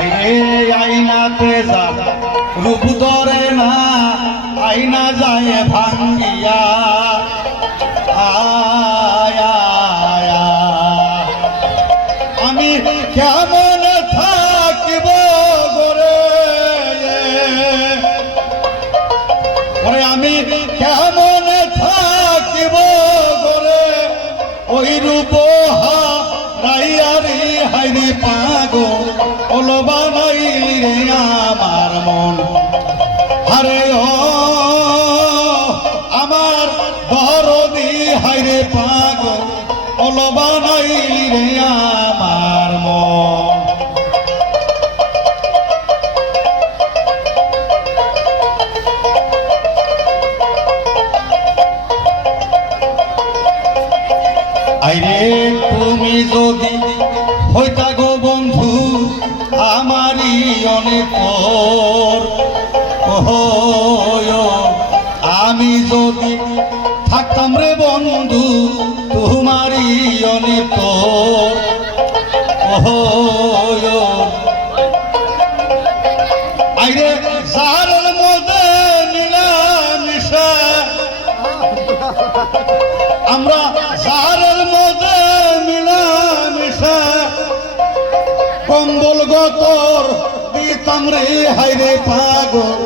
আইরে আইনাতে যা রূপ ধরে না আইনা যায় ভাঙ্গিয়া আয়া আমি কেমন থাকিব গোরে ওরে আমি কেমন থাকিব গোরে ওই রূপ রাইয়ারি হাইরে পাগল ওলবা নাইলি রে আমার মন আরে ও আমার দরদি হাইরে পাগল ওলবা নাইলি রে আমার মন আইরে তুমি যদি হইতা গো বন্ধু আমারই অনেক আমি যদি থাকতাম রে বন্ধু তোমারই অনেক আইরে সারের মধ্যে মিলামিশা আমরা সারের মধ্যে মিলামিশা কম্বল গতর দিতাম রে হাইরে পাগল